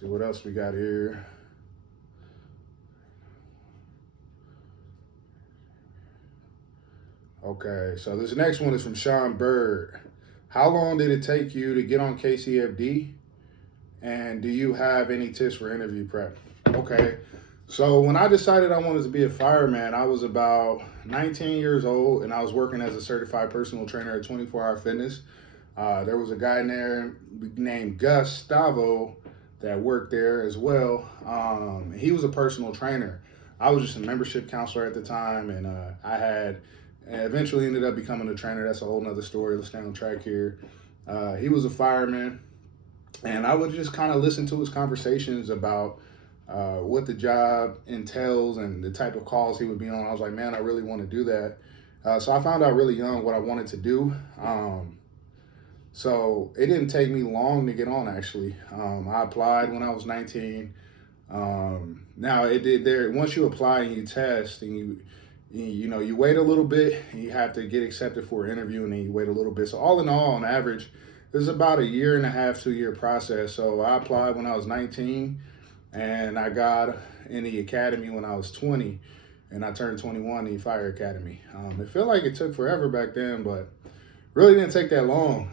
See what else we got here. Okay, so this next one is from Sean Bird. How long did it take you to get on KCFD? And do you have any tips for interview prep? Okay, so when I decided I wanted to be a fireman, I was about 19 years old and I was working as a certified personal trainer at 24 Hour Fitness. There was a guy in there named Gustavo that worked there as well. He was a personal trainer. I was just a membership counselor at the time, and I had eventually ended up becoming a trainer. That's a whole nother story. Let's stay on track here. He was a fireman, and I would just kind of listen to his conversations about what the job entails and the type of calls he would be on. I was like, man, I really want to do that. So I found out really young what I wanted to do. So it didn't take me long to get on, actually. I applied when I was 19. Now it did there. Once you apply and you test and you wait a little bit and you have to get accepted for an interview and then you wait a little bit. So all in all, on average, this is about a 1.5 to 2 year process. So I applied when I was 19 and I got in the academy when I was 20 and I turned 21 in the fire academy. It felt like it took forever back then, but really didn't take that long.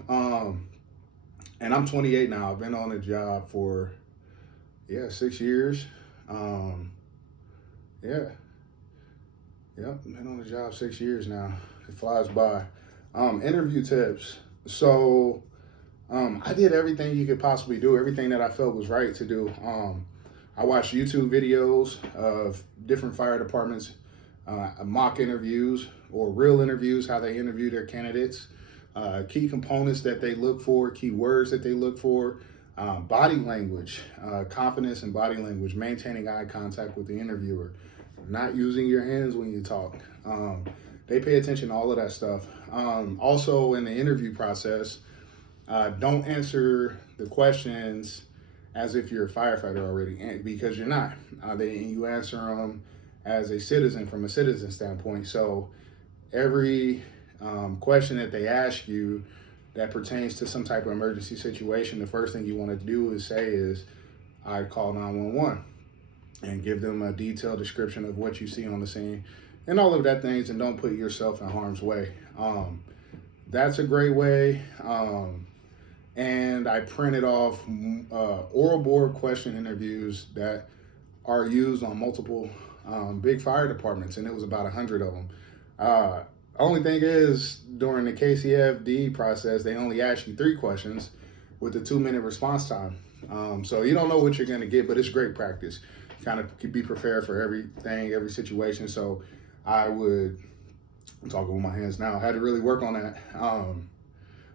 And I'm 28 now. I've been on the job for, 6 years. Yeah. Yep, been on the job 6 years now. It flies by. Interview tips. So I did everything you could possibly do, everything that I felt was right to do. I watched YouTube videos of different fire departments, mock interviews or real interviews, how they interview their candidates, key components that they look for, key words that they look for, body language, confidence in body language, maintaining eye contact with the interviewer, not using your hands when you talk. They pay attention to all of that stuff. Also in the interview process, don't answer the questions as if you're a firefighter already, because you're not. You answer them as a citizen from a citizen standpoint. So every question that they ask you that pertains to some type of emergency situation, the first thing you want to do is say is, I call 911, and give them a detailed description of what you see on the scene and all of that things, and don't put yourself in harm's way. That's a great way. And I printed off oral board question interviews that are used on multiple big fire departments, and it was about 100 of them. Only thing is, during the KCFD process, they only ask you 3 questions with a 2-minute response time. So you don't know what you're going to get, but it's great practice. Kind of be prepared for everything, every situation. So I'm talking with my hands now, I had to really work on that.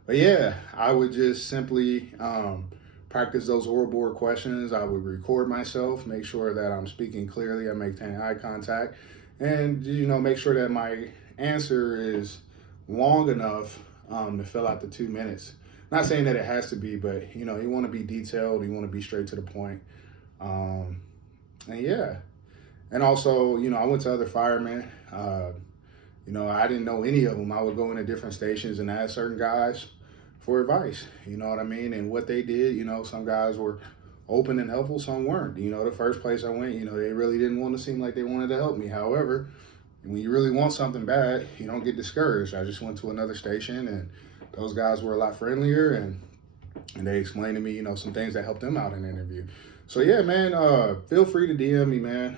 But yeah, I would just simply practice those oral board questions. I would record myself, make sure that I'm speaking clearly, I'm maintaining eye contact, and make sure that my answer is long enough to fill out the 2 minutes. Not saying that it has to be, but you want to be detailed, you want to be straight to the point. And also, I went to other firemen. I didn't know any of them. I would go into different stations and ask certain guys for advice, you know what I mean? And what they did, some guys were open and helpful, some weren't. The first place I went, they really didn't want to seem like they wanted to help me. However, when you really want something bad, you don't get discouraged. I just went to another station and those guys were a lot friendlier and they explained to me, some things that helped them out in the interview. So yeah, man, feel free to DM me, man.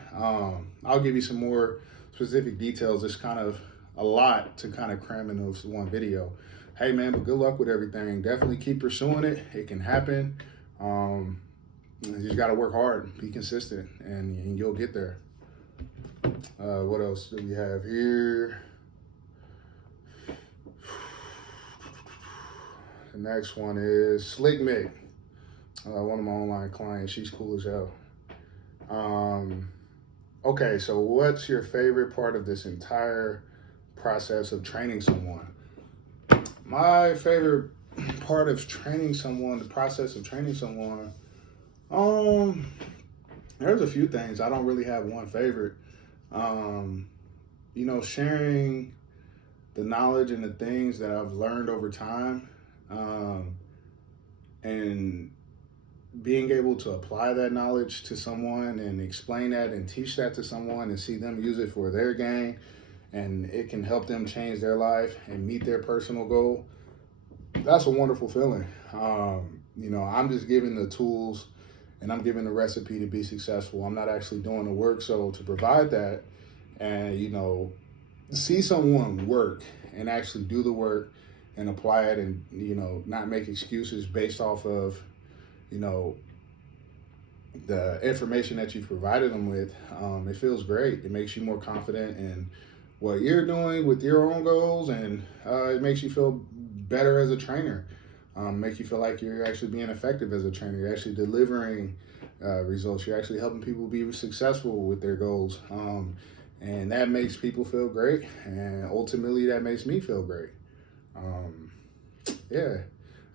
I'll give you some more specific details. It's kind of a lot to kind of cram in those one video. Hey man, but good luck with everything. Definitely keep pursuing it. It can happen. You just got to work hard, be consistent, and you'll get there. What else do we have here? The next one is Slick Mick, one of my online clients. She's cool as hell. Okay, so what's your favorite part of this entire process of training someone? My favorite part of training someone, the process of training someone, there's a few things. I don't really have one favorite. Sharing the knowledge and the things that I've learned over time, and being able to apply that knowledge to someone and explain that and teach that to someone and see them use it for their gain, and it can help them change their life and meet their personal goal, that's a wonderful feeling. I'm just giving the tools and I'm giving the recipe to be successful. I'm not actually doing the work. So to provide that and, see someone work and actually do the work and apply it and, not make excuses based off of, the information that you've provided them with, it feels great. It makes you more confident in what you're doing with your own goals, and it makes you feel better as a trainer. Make you feel like you're actually being effective as a trainer. You're actually delivering results. You're actually helping people be successful with their goals. And that makes people feel great. And ultimately, that makes me feel great. Yeah,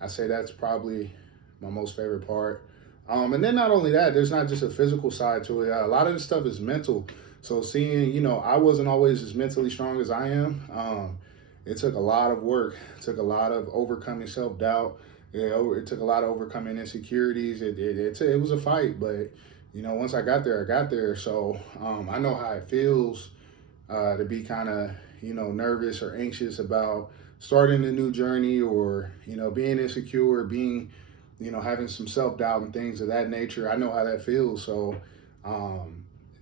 I say that's probably my most favorite part. And then not only that, there's not just a physical side to it. A lot of this stuff is mental. So seeing, I wasn't always as mentally strong as I am. It took a lot of work. It took a lot of overcoming self-doubt. It took a lot of overcoming insecurities. It was a fight, but, once I got there, I got there. So I know how it feels to be kind of, nervous or anxious about starting a new journey, or, being insecure, being, having some self-doubt and things of that nature. I know how that feels. So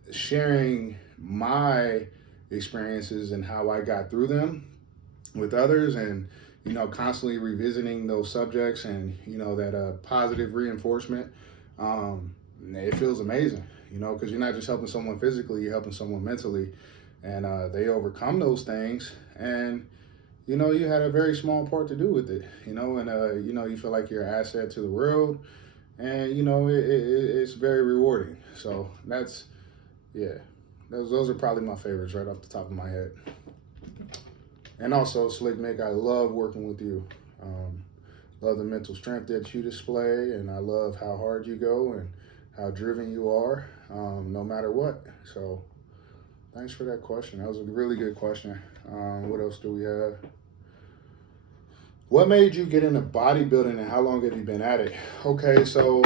sharing my experiences and how I got through them with others, and constantly revisiting those subjects, and that positive reinforcement, it feels amazing, because you're not just helping someone physically, you're helping someone mentally, and they overcome those things, and you had a very small part to do with it, and you feel like you're an asset to the world, and it's very rewarding. So those are probably my favorites right off the top of my head. And also, Slick Mick, I love working with you. Love the mental strength that you display, and I love how hard you go and how driven you are, no matter what. So thanks for that question. That was a really good question. What else do we have? What made you get into bodybuilding, and how long have you been at it? Okay, so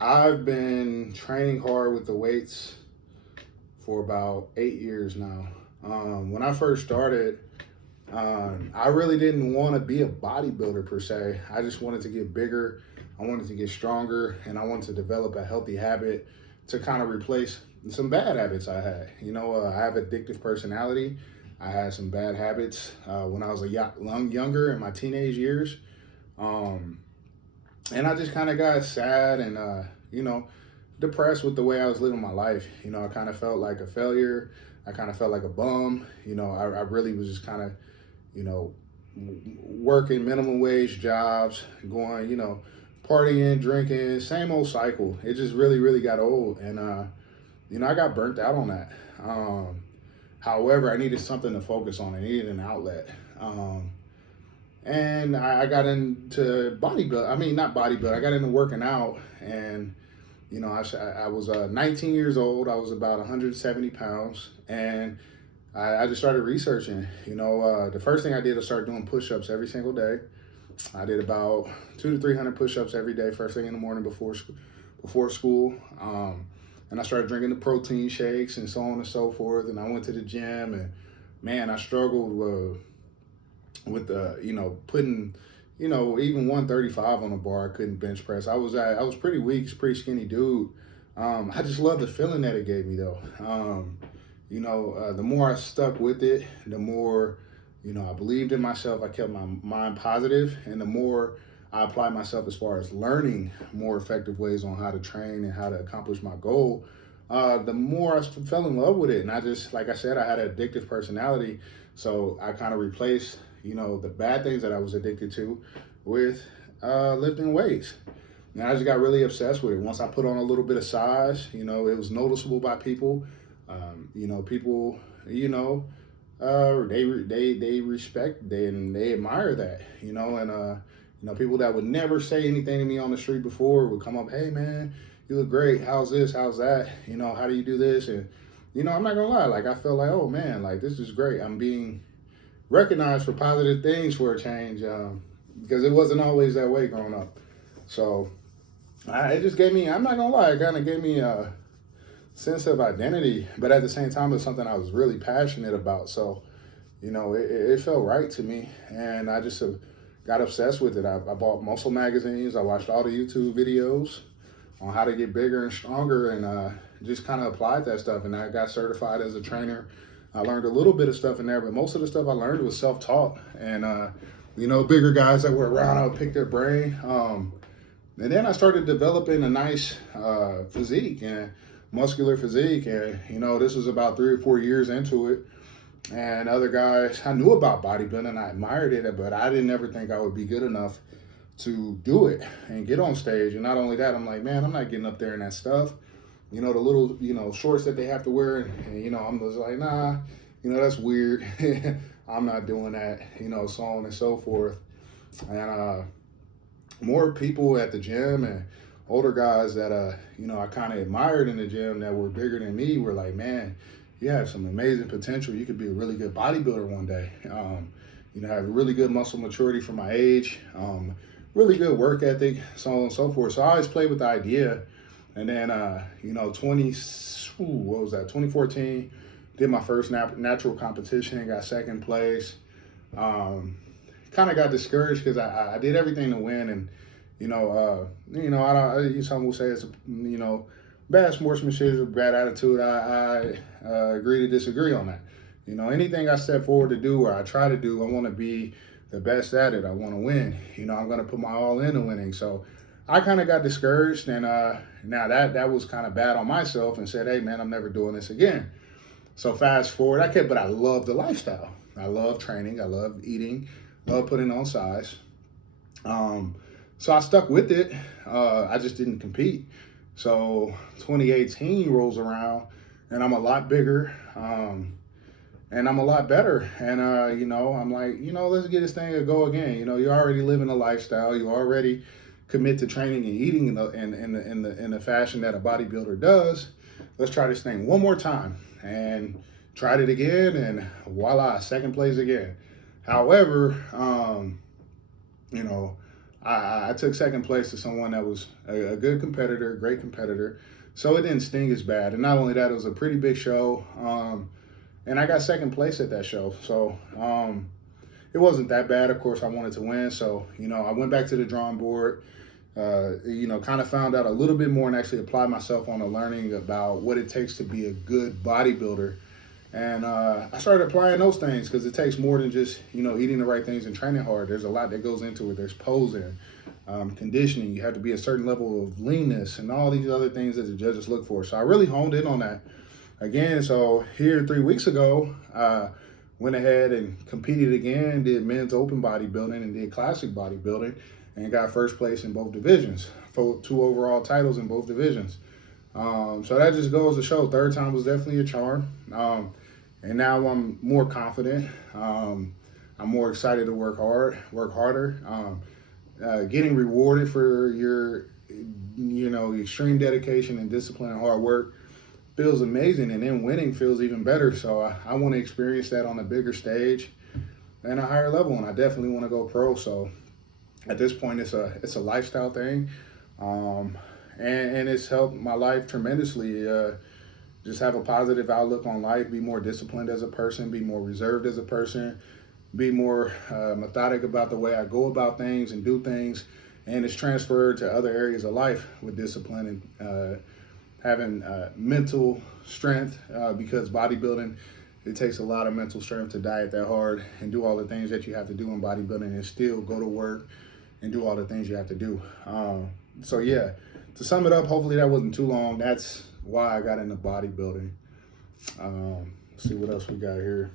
I've been training hard with the weights for about 8 years now. When I first started, I really didn't want to be a bodybuilder per se. I just wanted to get bigger. I wanted to get stronger, and I wanted to develop a healthy habit to kind of replace some bad habits I had. I have addictive personality. I had some bad habits when I was younger in my teenage years. And I just kind of got sad and, depressed with the way I was living my life. I kind of felt like a failure. I kind of felt like a bum. I really was just kind of, working minimum wage jobs, going, partying, drinking, same old cycle. It just really, really got old. And, I got burnt out on that. However, I needed something to focus on. I needed an outlet. And I got into not bodybuilding. I got into working out, and I was 19 years old. I was about 170 pounds, and I just started researching. The first thing I did was start doing push-ups every single day. I did about 200 to 300 push-ups every day, first thing in the morning before school. And I started drinking the protein shakes and so on and so forth. And I went to the gym, and man, I struggled with putting, even 135 on a bar. I couldn't bench press. I was pretty weak, pretty skinny dude. I just loved the feeling that it gave me though. The more I stuck with it, the more, I believed in myself. I kept my mind positive, and the more I applied myself as far as learning more effective ways on how to train and how to accomplish my goal, the more I fell in love with it. And I just, like I said, I had an addictive personality. So I kind of replaced, the bad things that I was addicted to with lifting weights. And I just got really obsessed with it. Once I put on a little bit of size, it was noticeable by people. People, they respect, they admire that, and people that would never say anything to me on the street before would come up, hey man, you look great. How's this? How's that? How do you do this? And, I'm not gonna lie. Like, I felt like, oh man, like this is great. I'm being recognized for positive things for a change, because it wasn't always that way growing up. So it just gave me, I'm not gonna lie, it kind of gave me a sense of identity, but at the same time, it's something I was really passionate about. So, it felt right to me, and I just got obsessed with it. I bought muscle magazines, I watched all the YouTube videos on how to get bigger and stronger, and just kind of applied that stuff. And I got certified as a trainer. I learned a little bit of stuff in there, but most of the stuff I learned was self-taught. And bigger guys that were around, I would pick their brain. And then I started developing a nice physique and muscular physique. And this was about 3 or 4 years into it. And other guys, I knew about bodybuilding, I admired it, but I didn't ever think I would be good enough to do it and get on stage. And not only that, I'm like, man, I'm not getting up there in that stuff. The little, shorts that they have to wear. And I'm just like, nah, that's weird. I'm not doing that, so on and so forth. And more people at the gym and older guys that, I kind of admired in the gym that were bigger than me were like, man, you have some amazing potential. You could be a really good bodybuilder one day. Have really good muscle maturity for my age, really good work ethic, so on and so forth. So I always played with the idea. And then, 2014, did my first natural competition and got second place. Kind of got discouraged because I did everything to win. And, some will say it's, bad sportsmanship, bad attitude. I agree to disagree on that. Anything I step forward to do or I try to do, I want to be the best at it. I want to win. I'm going to put my all into winning. So I kind of got discouraged, and now that was kind of bad on myself, and said, hey, man, I'm never doing this again. So fast forward, but I love the lifestyle. I love training. I love eating. Love putting on size. So I stuck with it. I just didn't compete. So 2018 rolls around, and I'm a lot bigger, and I'm a lot better. And I'm like, let's get this thing to go again. You're already living a lifestyle. You already commit to training and eating in the fashion that a bodybuilder does. Let's try this thing one more time. And tried it again, and voila, second place again. However, I took second place to someone that was a good competitor, great competitor. So it didn't sting as bad. And not only that, it was a pretty big show. And I got second place at that show. So it wasn't that bad. Of course, I wanted to win. So, I went back to the drawing board, kind of found out a little bit more and actually applied myself on learning about what it takes to be a good bodybuilder. And I started applying those things because it takes more than just, eating the right things and training hard. There's a lot that goes into it. There's posing, conditioning. You have to be a certain level of leanness and all these other things that the judges look for. So I really honed in on that. Again, so here 3 weeks ago, went ahead and competed again, did men's open bodybuilding and did classic bodybuilding, and got first place in both divisions, 2 overall titles in both divisions. So that just goes to show, third time was definitely a charm. And now I'm more confident. I'm more excited to work harder. Getting rewarded for your, extreme dedication and discipline and hard work feels amazing, and then winning feels even better. So I want to experience that on a bigger stage and a higher level, and I definitely want to go pro. So at this point, it's a lifestyle thing, and it's helped my life tremendously. Just have a positive outlook on life, be more disciplined as a person, be more reserved as a person, be more methodic about the way I go about things and do things, and it's transferred to other areas of life with discipline and having mental strength, because bodybuilding, it takes a lot of mental strength to diet that hard and do all the things that you have to do in bodybuilding and still go to work and do all the things you have to do. So yeah, to sum it up, hopefully that wasn't too long. That's why I got into bodybuilding. Let's see what else we got here.